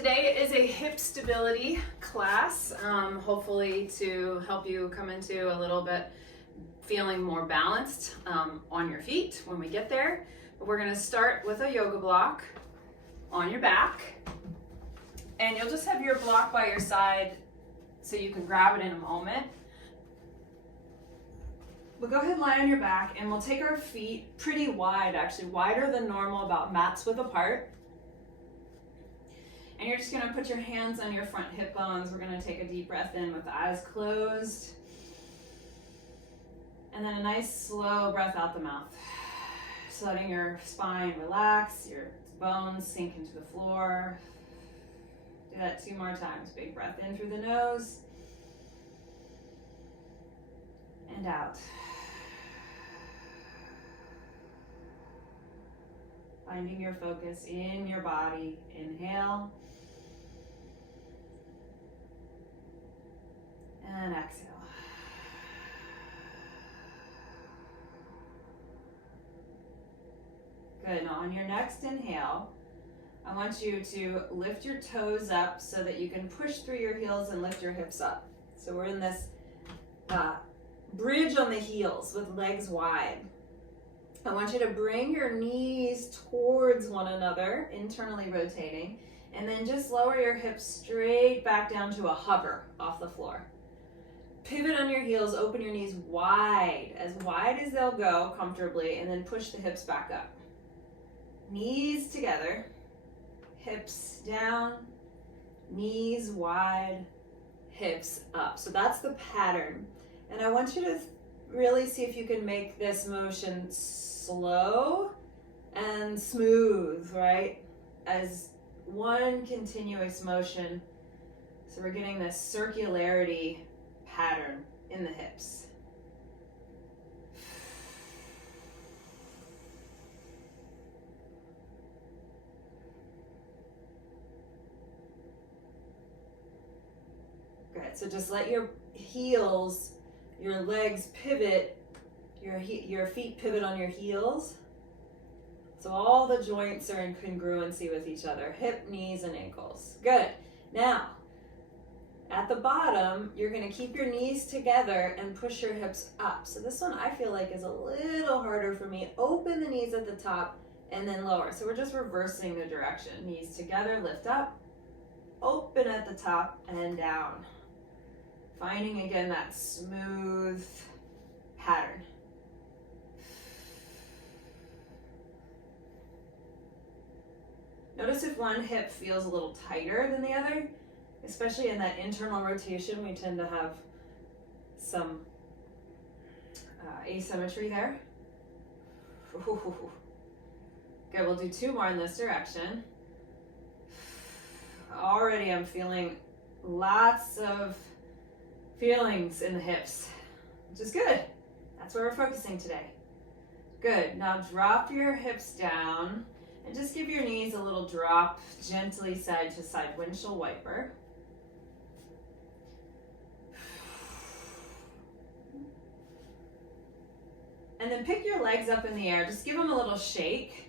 Today is a hip stability class, hopefully to help you come into a little bit feeling more balanced on your feet when we get there. But we're going to start with a yoga block on your back, and you'll just have your block by your side so you can grab it in a moment. We'll go ahead and lie on your back, and we'll take our feet pretty wide, actually wider than normal, about mat's width apart. And you're just going to put your hands on your front hip bones. We're going to take a deep breath in with the eyes closed. And then a nice slow breath out the mouth. Just letting your spine relax, your bones sink into the floor. Do that 2 more times. Big breath in through the nose. And out. Finding your focus in your body. Inhale. And exhale. Good. Now on your next inhale, I want you to lift your toes up so that you can push through your heels and lift your hips up. So we're in this bridge on the heels with legs wide. I want you to bring your knees towards one another, internally rotating, and then just lower your hips straight back down to a hover off the floor. Pivot on your heels, open your knees wide as they'll go comfortably, and then push the hips back up. Knees together, hips down, knees wide, hips up. So that's the pattern. And I want you to really see if you can make this motion slow and smooth, right? As one continuous motion. So we're getting this circularity pattern in the hips. Good. So just let your heels, your legs pivot, your feet pivot on your heels. So all the joints are in congruency with each other, hip, knees, and ankles. Good. Now, at the bottom, you're going to keep your knees together and push your hips up. So this one I feel like is a little harder for me. Open the knees at the top and then lower. So we're just reversing the direction. Knees together, lift up, open at the top and down. Finding again that smooth pattern. Notice if one hip feels a little tighter than the other. Especially in that internal rotation, we tend to have some asymmetry there. Ooh. Good, we'll do 2 more in this direction. Already I'm feeling lots of feelings in the hips, which is good. That's where we're focusing today. Good, now drop your hips down and just give your knees a little drop, gently side to side, windshield wiper. And then pick your legs up in the air. Just give them a little shake.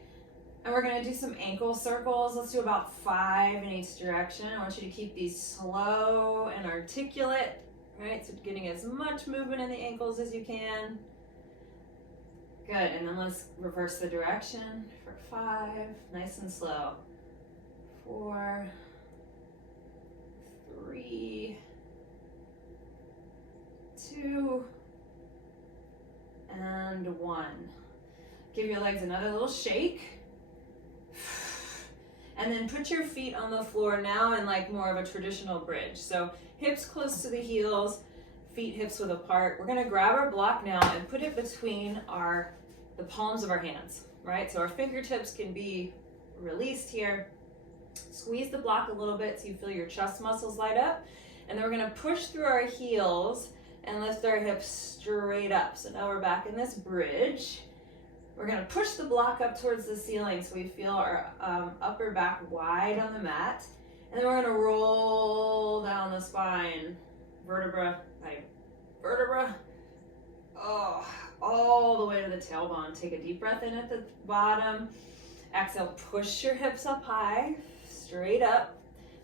And we're going to do some ankle circles. Let's do about 5 in each direction. I want you to keep these slow and articulate, right? So getting as much movement in the ankles as you can. Good. And then let's reverse the direction for 5. Nice and slow. 4, 3, 2, and 1. Give your legs another little shake. And then put your feet on the floor now in like more of a traditional bridge. So hips close to the heels, feet hips width apart. We're gonna grab our block now and put it between the palms of our hands, right? So our fingertips can be released here. Squeeze the block a little bit so you feel your chest muscles light up. And then we're gonna push through our heels and lift our hips straight up. So now we're back in this bridge. We're gonna push the block up towards the ceiling so we feel our upper back wide on the mat. And then we're gonna roll down the spine, vertebra by vertebra. Oh, all the way to the tailbone. Take a deep breath in at the bottom. Exhale, push your hips up high, straight up.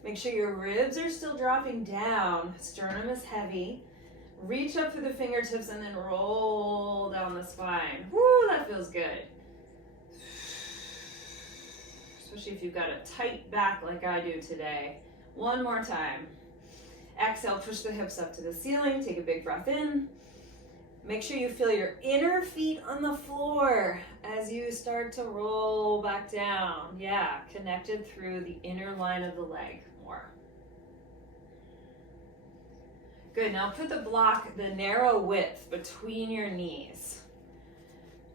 Make sure your ribs are still dropping down. Sternum is heavy. Reach up through the fingertips and then roll down the spine. Woo, that feels good. Especially if you've got a tight back like I do today. One more time. Exhale, push the hips up to the ceiling. Take a big breath in. Make sure you feel your inner feet on the floor as you start to roll back down. Yeah, connected through the inner line of the leg more. Good, now put the block, the narrow width between your knees.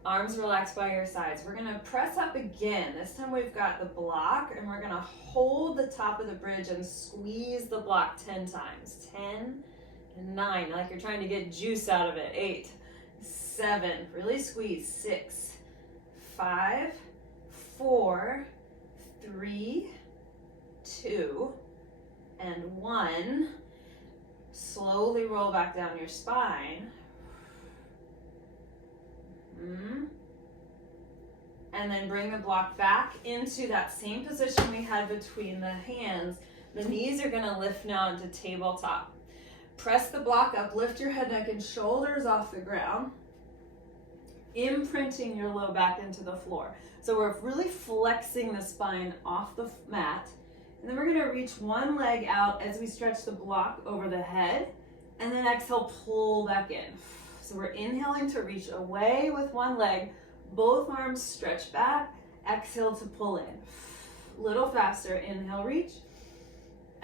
Arms relaxed by your sides. We're gonna press up again. This time we've got the block and we're gonna hold the top of the bridge and squeeze the block 10 times. 10 and 9, like you're trying to get juice out of it. 8, 7, really squeeze. 6, 5, 4, 3, 2, and 1. Slowly roll back down your spine. And then bring the block back into that same position we had between the hands. The knees are gonna lift now into tabletop. Press the block up, lift your head, neck, and shoulders off the ground, imprinting your low back into the floor. So we're really flexing the spine off the mat. And then we're gonna reach one leg out as we stretch the block over the head, and then exhale, pull back in. So we're inhaling to reach away with one leg, both arms stretch back, exhale to pull in. A little faster, inhale, reach,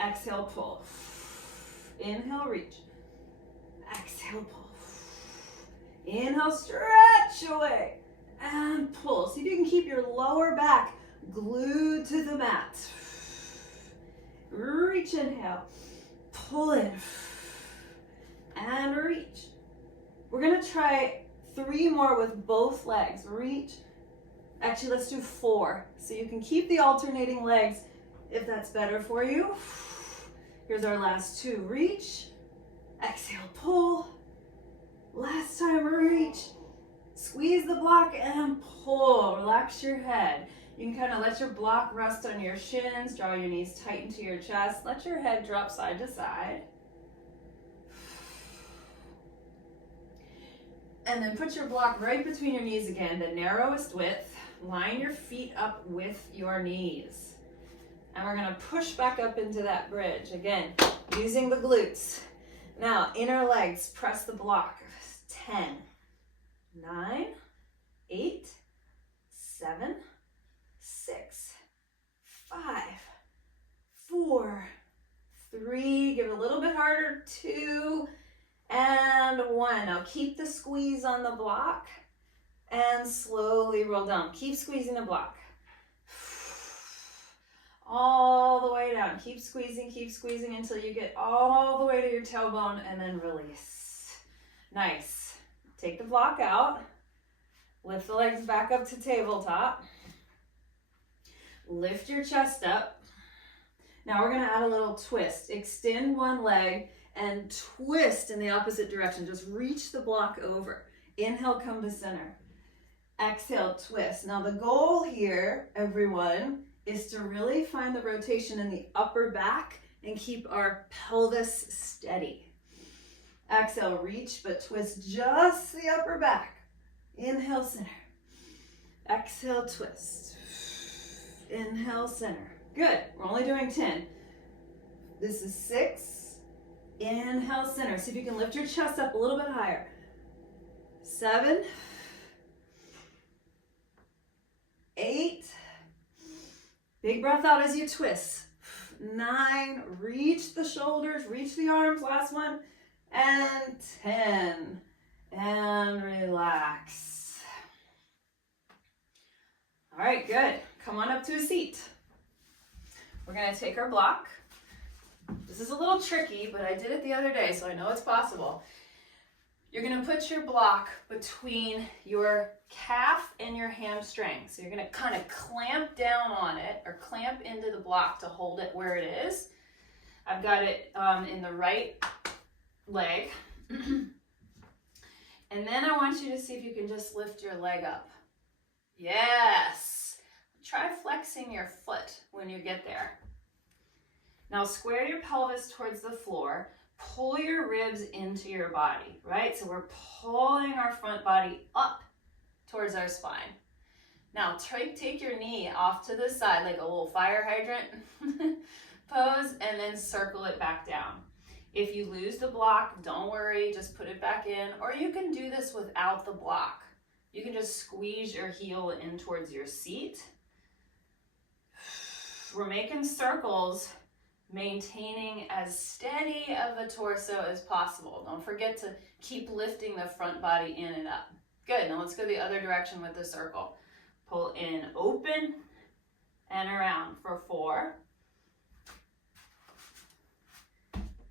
exhale, pull. Inhale, reach, exhale, pull. Inhale, stretch away, and pull. See if you can keep your lower back glued to the mat. Reach, inhale, pull in, and reach. We're gonna try 3 more with both legs. Reach, actually let's do 4. So you can keep the alternating legs if that's better for you. Here's our last 2. Reach, exhale, pull. Last time, reach, squeeze the block and pull. Relax your head. You can kind of let your block rest on your shins, draw your knees tight into your chest. Let your head drop side to side. And then put your block right between your knees again, the narrowest width. Line your feet up with your knees. And we're gonna push back up into that bridge. Again, using the glutes. Now, inner legs, press the block. 10, 9, 8, 7, 6, 5, 4, 3, give it a little bit harder, 2, and 1. Now keep the squeeze on the block and slowly roll down. Keep squeezing the block. All the way down. Keep squeezing until you get all the way to your tailbone and then release. Nice. Take the block out. Lift the legs back up to tabletop. Lift your chest up. Now we're gonna add a little twist. Extend one leg and twist in the opposite direction. Just reach the block over. Inhale, come to center. Exhale, twist. Now the goal here, everyone, is to really find the rotation in the upper back and keep our pelvis steady. Exhale, reach, but twist just the upper back. Inhale, center. Exhale, twist. Inhale, center. Good. We're only doing 10. This is 6. Inhale, center. See if you can lift your chest up a little bit higher. 7. 8. Big breath out as you twist. 9. Reach the shoulders, reach the arms. Last one. And 10. And relax. All right, good. Come on up to a seat. We're gonna take our block. This is a little tricky, but I did it the other day, so I know it's possible. You're gonna put your block between your calf and your hamstring. So you're gonna kind of clamp down on it or clamp into the block to hold it where it is. I've got it in the right leg. And then I want you to see if you can just lift your leg up. Yes. Try flexing your foot when you get there. Now square your pelvis towards the floor. Pull your ribs into your body, right? So we're pulling our front body up towards our spine. Now take your knee off to the side like a little fire hydrant pose, and then circle it back down. If you lose the block, don't worry, just put it back in, or you can do this without the block. You can just squeeze your heel in towards your seat. We're making circles, maintaining as steady of a torso as possible. Don't forget to keep lifting the front body in and up. Good, now let's go the other direction with the circle. Pull in, open, and around for 4.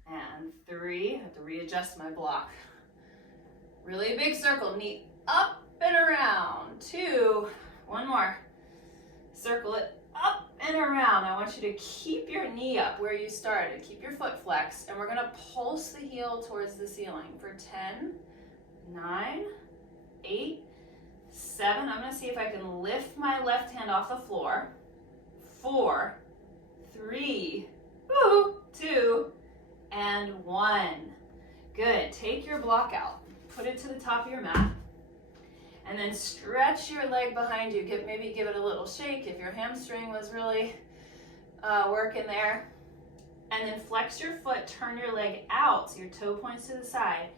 And 3, I have to readjust my block. Really big circle, knee up and around. 2, one more. Circle it up and around. I want you to keep your knee up where you started. Keep your foot flexed, and we're gonna pulse the heel towards the ceiling for 10, 9, 8, 7. I'm gonna see if I can lift my left hand off the floor. 4, 3, 2, and 1. Good, take your block out. Put it to the top of your mat. And then stretch your leg behind you. Maybe give it a little shake if your hamstring was really working there. And then flex your foot, turn your leg out so your toe points to the side.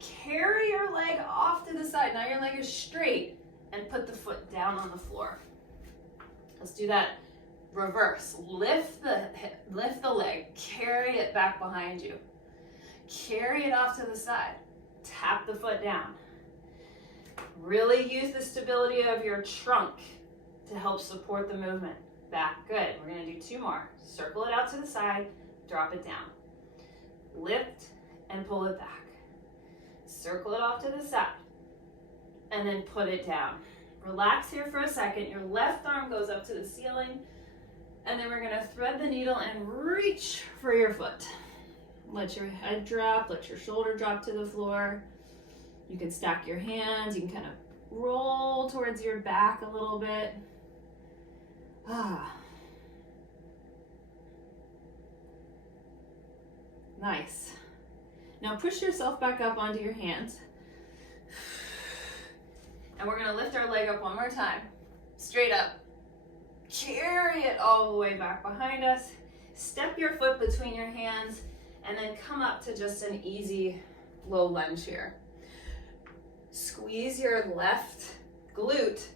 Carry your leg off to the side. Now your leg is straight, and put the foot down on the floor. Let's do that reverse. Lift the leg, carry it back behind you. Carry it off to the side. Tap the foot down. Really use the stability of your trunk to help support the movement. Back, good. We're gonna do 2 more. Circle it out to the side, drop it down. Lift and pull it back. Circle it off to the side, and then put it down. Relax here for a second. Your left arm goes up to the ceiling, and then we're gonna thread the needle and reach for your foot. Let your head drop, let your shoulder drop to the floor. You can stack your hands, you can kind of roll towards your back a little bit. Nice. Now push yourself back up onto your hands. And we're gonna lift our leg up one more time. Straight up. Carry it all the way back behind us. Step your foot between your hands, and then come up to just an easy low lunge here. Squeeze your left glute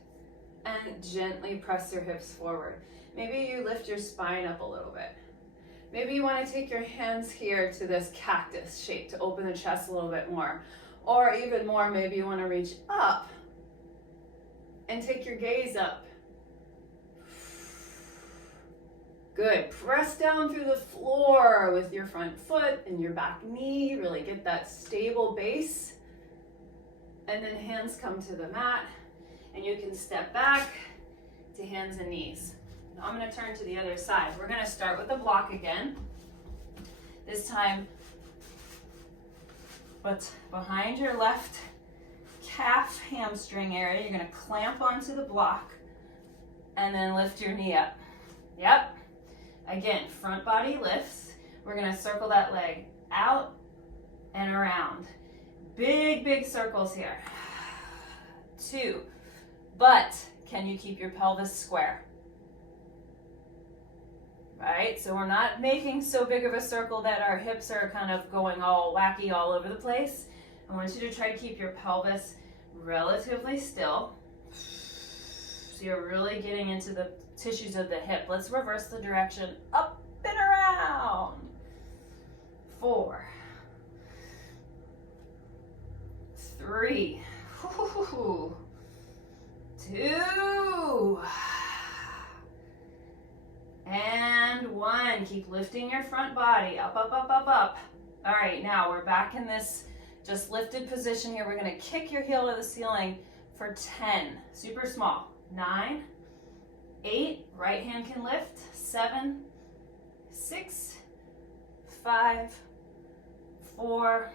and gently press your hips forward. Maybe you lift your spine up a little bit. Maybe you want to take your hands here to this cactus shape to open the chest a little bit more. Or even more, maybe you want to reach up and take your gaze up. Good. Press down through the floor with your front foot and your back knee. Really get that stable base. And then hands come to the mat, and you can step back to hands and knees. Now I'm going to turn to the other side. We're going to start with the block again. This time, but behind your left calf hamstring area, you're going to clamp onto the block and then lift your knee up. Yep. Again, front body lifts. We're going to circle that leg out and around. Big, big circles here. 2. But can you keep your pelvis square? Right? So we're not making so big of a circle that our hips are kind of going all wacky all over the place. I want you to try to keep your pelvis relatively still. So you're really getting into the tissues of the hip. Let's reverse the direction. Up and around. 4. 3, 2, and 1. Keep lifting your front body up, up, up, up, up. All right, now we're back in this just lifted position here. We're gonna kick your heel to the ceiling for 10, super small. 9, 8, right hand can lift. 7, 6, 5, 4,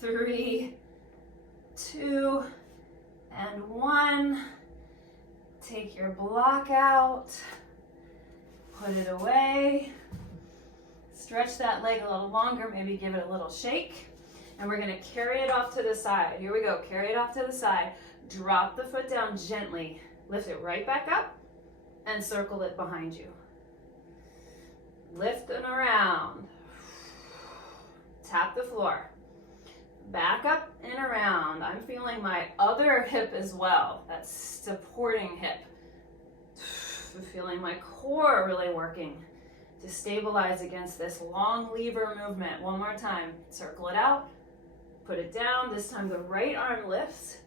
3, 2, and 1. Take your block out, put it away, Stretch that leg a little longer, maybe give it a little shake. And we're gonna carry it off to the side. Here we go, carry it off to the side. Drop the foot down gently. Lift it right back up and circle it behind you. Lift and around. Tap the floor. Back up and around. I'm feeling my other hip as well, that supporting hip. I'm feeling my core really working to stabilize against this long lever movement. One more time. Circle it out. Put it down. This time the right arm lifts.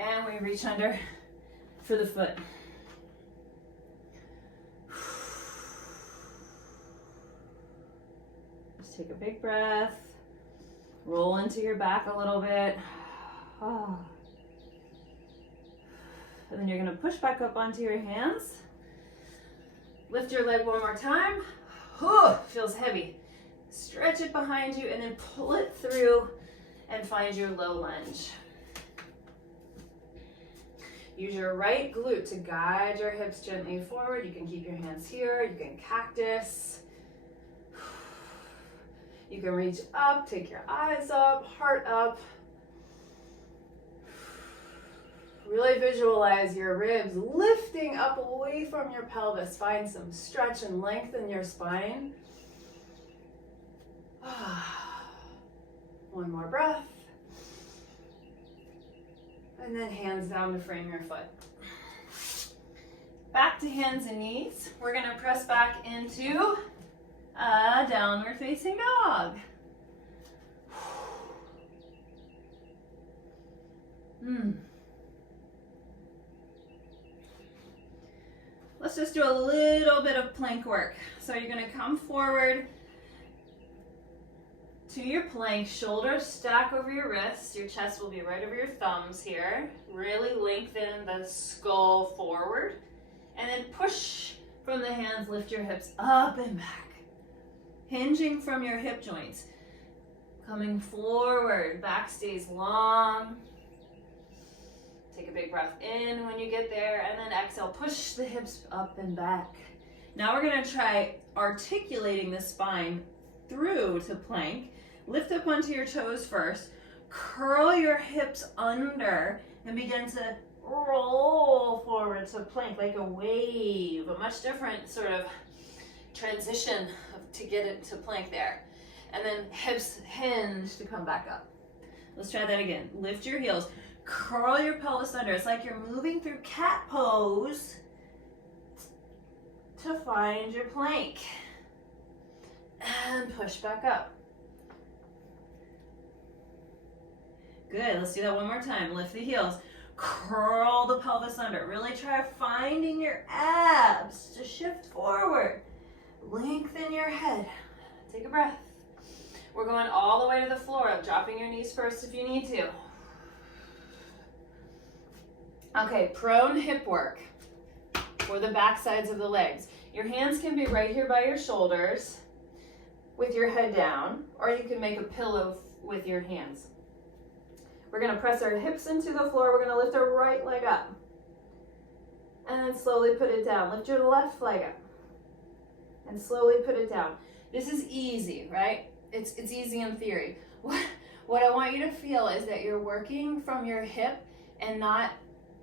And we reach under for the foot. Just take a big breath. Roll into your back a little bit. And then you're gonna push back up onto your hands. Lift your leg one more time. Feels heavy. Stretch it behind you and then pull it through and find your low lunge. Use your right glute to guide your hips gently forward. You can keep your hands here. You can cactus. You can reach up, take your eyes up, heart up. Really visualize your ribs lifting up away from your pelvis. Find some stretch and length in your spine. One more breath. And then hands down to frame your foot. Back to hands and knees. We're gonna press back into a downward facing dog. Let's just do a little bit of plank work. So you're gonna come forward to your plank, shoulders stack over your wrists. Your chest will be right over your thumbs here. Really lengthen the skull forward. And then push from the hands, lift your hips up and back. Hinging from your hip joints. Coming forward, back stays long. Take a big breath in when you get there, and then exhale, push the hips up and back. Now we're gonna try articulating the spine through to plank. Lift up onto your toes first. Curl your hips under and begin to roll forward to plank like a wave. A much different sort of transition to get it to plank there. And then hips hinge to come back up. Let's try that again. Lift your heels. Curl your pelvis under. It's like you're moving through cat pose to find your plank. And push back up. Good, let's do that one more time. Lift the heels. Curl the pelvis under. Really try finding your abs to shift forward. Lengthen your head. Take a breath. We're going all the way to the floor, dropping your knees first if you need to. Okay, prone hip work for the back sides of the legs. Your hands can be right here by your shoulders with your head down, or you can make a pillow with your hands. We're gonna press our hips into the floor. We're gonna lift our right leg up and then slowly put it down. Lift your left leg up and slowly put it down. This is easy, right? It's easy in theory. What I want you to feel is that you're working from your hip and not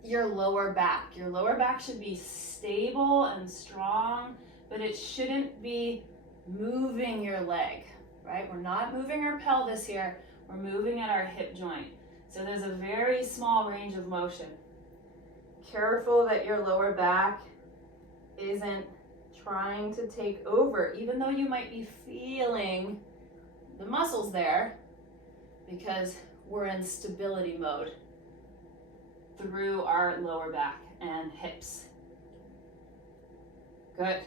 your lower back. Your lower back should be stable and strong, but it shouldn't be moving your leg, right? We're not moving our pelvis here. We're moving at our hip joint. So there's a very small range of motion. Careful that your lower back isn't trying to take over, even though you might be feeling the muscles there, because we're in stability mode through our lower back and hips. Good.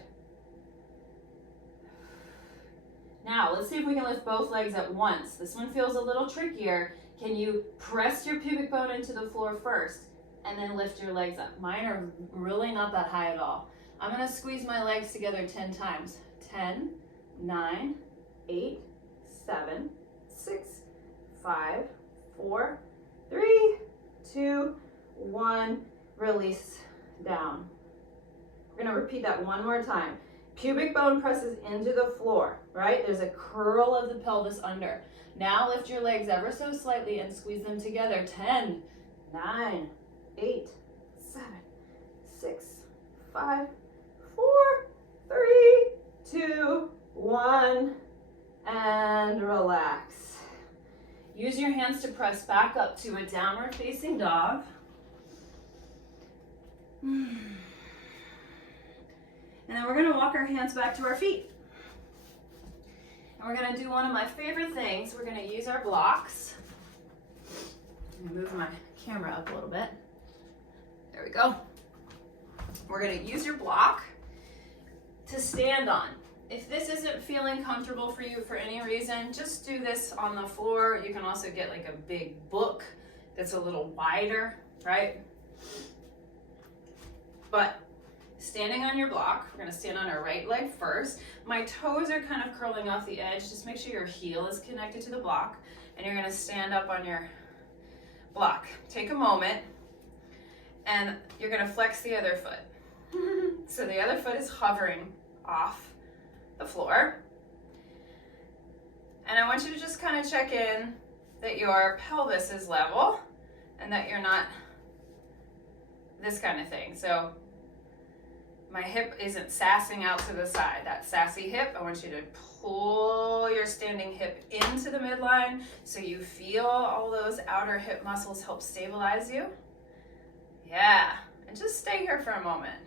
Now, let's see if we can lift both legs at once. This one feels a little trickier. Can you press your pubic bone into the floor first and then lift your legs up? Mine are really not that high at all. I'm gonna squeeze my legs together 10 times. 10, 9, 8, 7, 6, 5, 4, 3, 2, 1. Release down. We're gonna repeat that one more time. Pubic bone presses into the floor, right? There's a curl of the pelvis under. Now lift your legs ever so slightly and squeeze them together. 10, 9, 8, 7, 6, 5, 4, 3, 2, 1, and relax. Use your hands to press back up to a downward facing dog. And then we're gonna walk our hands back to our feet. And we're gonna do one of my favorite things. We're gonna use our blocks. I'm gonna move my camera up a little bit. There we go. We're gonna use your block to stand on. If this isn't feeling comfortable for you for any reason, just do this on the floor. You can also get like a big book that's a little wider, right? But standing on your block, we're gonna stand on our right leg first. My toes are kind of curling off the edge. Just make sure your heel is connected to the block, and you're gonna stand up on your block. Take a moment, and you're gonna flex the other foot. So the other foot is hovering off the floor. And I want you to just kind of check in that your pelvis is level and that you're not this kind of thing. So my hip isn't sassing out to the side. That sassy hip, I want you to pull your standing hip into the midline so you feel all those outer hip muscles help stabilize you. Yeah, and just stay here for a moment.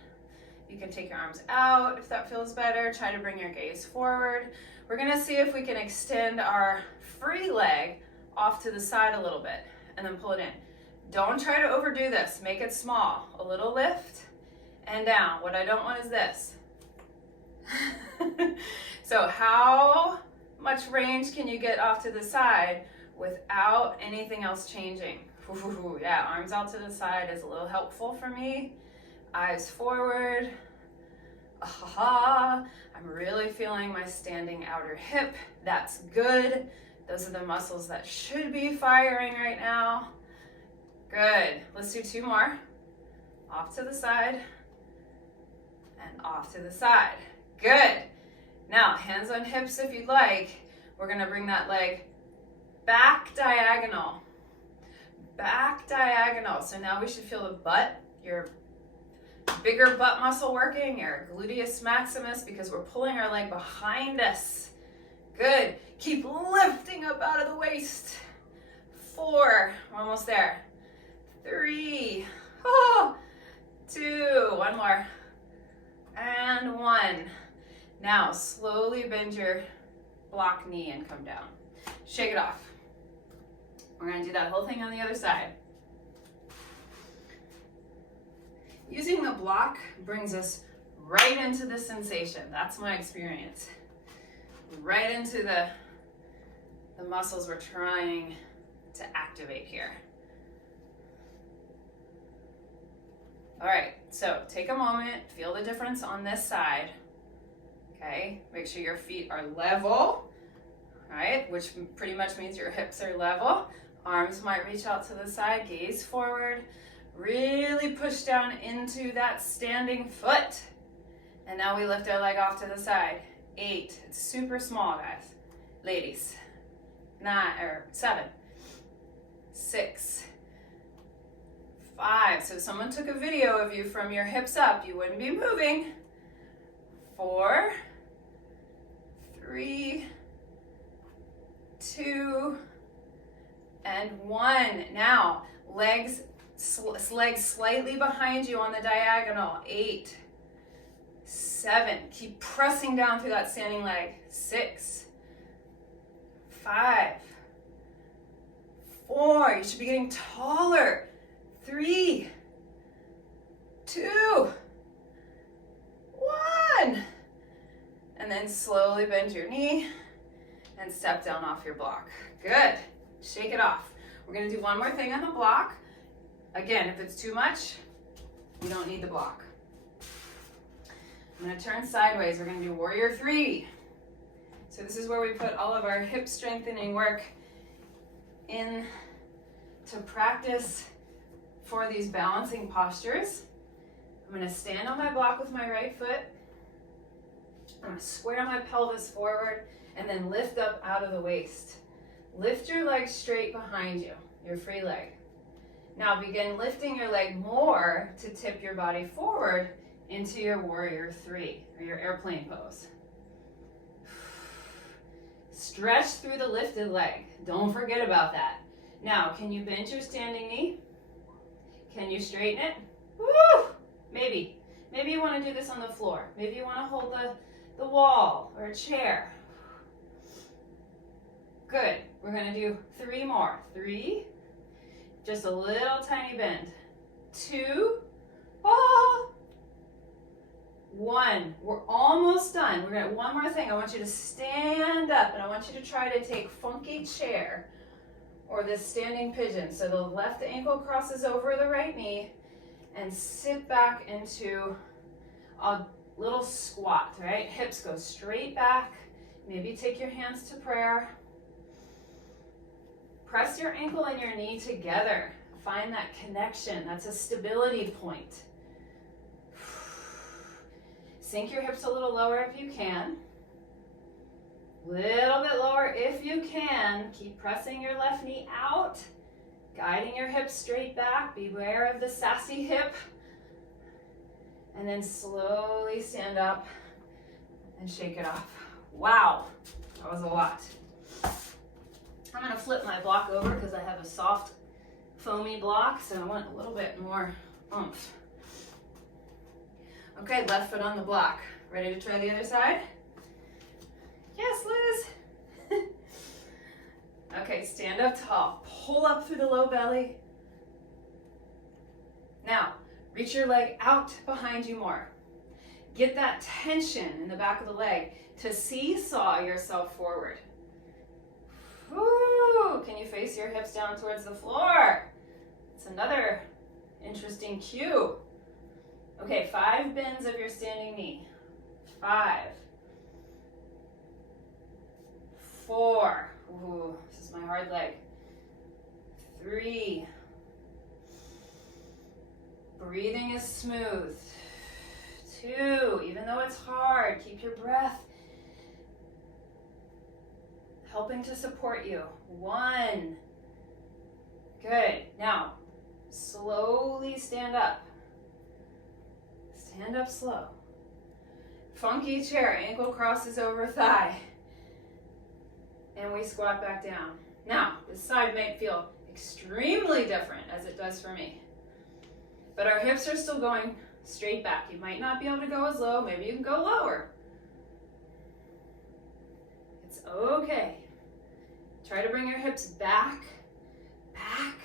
You can take your arms out if that feels better. Try to bring your gaze forward. We're gonna see if we can extend our free leg off to the side a little bit and then pull it in. Don't try to overdo this. Make it small. A little lift and down. What I don't want is this. So how much range can you get off to the side without anything else changing? Ooh, yeah, arms out to the side is a little helpful for me. Eyes forward. Ah, I'm really feeling my standing outer hip. That's good. Those are the muscles that should be firing right now. Good. Let's do 2 more. Off to the side and off to the side. Good. Now, hands on hips if you'd like. We're gonna bring that leg back diagonal. Back diagonal. So now we should feel the butt, your bigger butt muscle working, your gluteus maximus, because we're pulling our leg behind us. Good. Keep lifting up out of the waist. 4, we're almost there. 3, 2, 1 more, and 1. Now slowly bend your block knee and come down. Shake it off. We're gonna do that whole thing on the other side. Using the block brings us right into the sensation. That's my experience. Right into the muscles we're trying to activate here. All right, so take a moment, feel the difference on this side. Okay, make sure your feet are level, right? Which pretty much means your hips are level. Arms might reach out to the side, gaze forward. Really push down into that standing foot. And now we lift our leg off to the side. 8, it's super small, guys. Ladies. 7, 6, 5. So if someone took a video of you from your hips up, you wouldn't be moving. 4, 3, 2, and 1. Now, legs slightly behind you on the diagonal. 8, 7. Keep pressing down through that standing leg. 6, 5, 4. You should be getting taller. 3, 2, 1. And then slowly bend your knee and step down off your block. Good. Shake it off. We're going to do one more thing on the block. Again, if it's too much, you don't need the block. I'm going to turn sideways. We're going to do warrior 3. So this is where we put all of our hip strengthening work in to practice for these balancing postures. I'm going to stand on my block with my right foot. I'm gonna square my pelvis forward and then lift up out of the waist. Lift your leg straight behind you, your free leg. Now begin lifting your leg more to tip your body forward into your warrior three, or your airplane pose. Stretch through the lifted leg. Don't forget about that. Now, can you bend your standing knee? Can you straighten it? Woo! Maybe. Maybe you want to do this on the floor. Maybe you want to hold the wall or a chair. Good. We're going to do 3 more. 3. Just a little tiny bend. 2. Oh. 1. We're almost done. We're going to, one more thing. I want you to stand up and I want you to try to take funky chair or this standing pigeon. So the left ankle crosses over the right knee and sit back into a little squat, right? Hips go straight back. Maybe take your hands to prayer. Press your ankle and your knee together. Find that connection. That's a stability point. Sink your hips a little lower if you can. Little bit lower if you can. Keep pressing your left knee out. Guiding your hips straight back. Beware of the sassy hip. And then slowly stand up and shake it off. Wow, that was a lot. I'm gonna flip my block over because I have a soft, foamy block, so I want a little bit more oomph. Okay, left foot on the block. Ready to try the other side? Yes, Liz. Okay, stand up tall. Pull up through the low belly. Now, reach your leg out behind you more. Get that tension in the back of the leg to seesaw yourself forward. Woo! Can you face your hips down towards the floor? It's another interesting cue. Okay, 5 bends of your standing knee. 5. 4. Ooh, this is my hard leg. 3. Breathing is smooth. 2. Even though it's hard, keep your breath helping to support you. 1. Good. Now, slowly stand up. Stand up slow. Funky chair, ankle crosses over thigh. And we squat back down. Now, this side might feel extremely different as it does for me. But our hips are still going straight back. You might not be able to go as low. Maybe you can go lower. It's okay. Try to bring your hips back, back,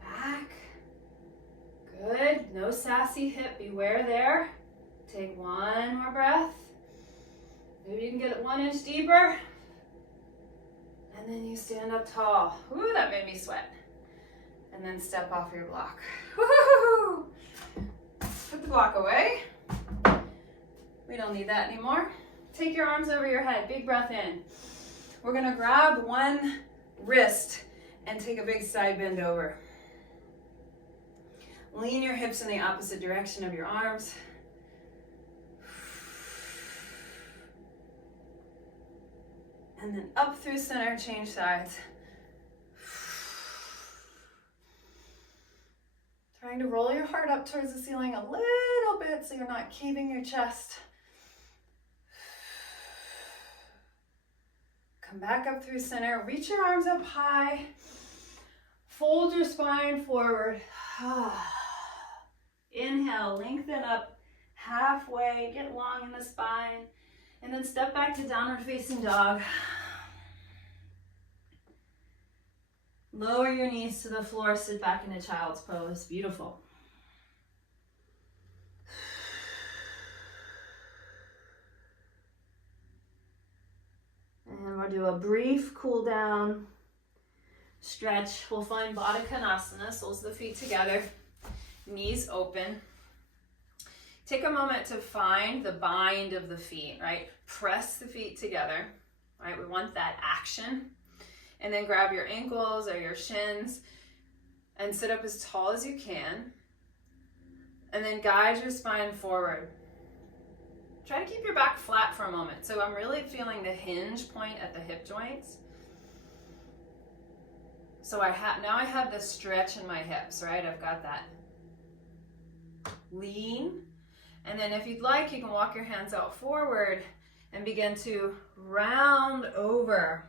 back. Good. No sassy hip. Beware there. Take 1 more breath. Maybe you can get it 1 inch deeper. And then you stand up tall. Ooh, that made me sweat. And then step off your block. Woo-hoo-hoo-hoo. Put the block away. We don't need that anymore. Take your arms over your head. Big breath in. We're gonna grab one wrist and take a big side bend over. Lean your hips in the opposite direction of your arms. And then up through center, change sides. Trying to roll your heart up towards the ceiling a little bit so you're not caving your chest. Come back up through center. Reach your arms up high. Fold your spine forward. Inhale, lengthen up halfway. Get long in the spine. And then step back to downward facing dog. Lower your knees to the floor. Sit back into child's pose. Beautiful. And we'll do a brief cool down stretch. We'll find Baddha Konasana, soles of the feet together, knees open. Take a moment to find the bind of the feet, right? Press the feet together, right? We want that action. And then grab your ankles or your shins and sit up as tall as you can. And then guide your spine forward. try to keep your back flat for a moment. So I'm really feeling the hinge point at the hip joints. So now I have this stretch in my hips, right? I've got that lean. And then if you'd like, you can walk your hands out forward and begin to round over.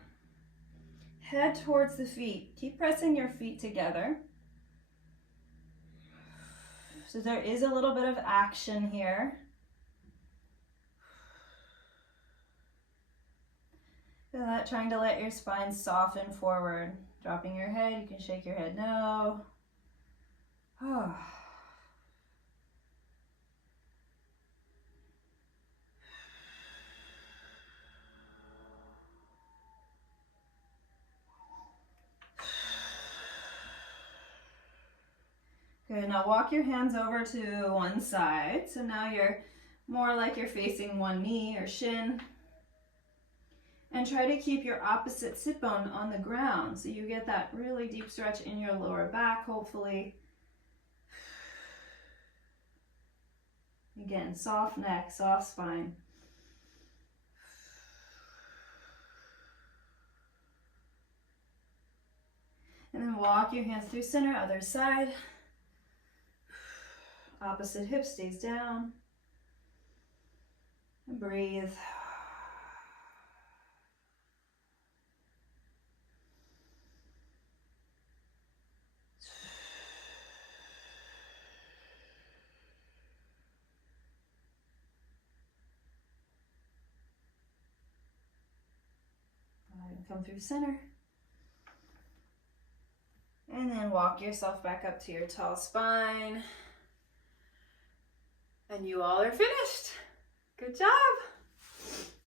Head towards the feet. Keep pressing your feet together. So there is a little bit of action here. Feel that, trying to let your spine soften forward. Dropping your head, you can shake your head no. Oh. Good, now walk your hands over to one side. So now you're more like you're facing one knee or shin. And try to keep your opposite sit bone on the ground so you get that really deep stretch in your lower back, hopefully. Again, soft neck, soft spine. And then walk your hands through center, other side. Opposite hip stays down. And breathe. Come through center. And then walk yourself back up to your tall spine. And you all are finished. Good job.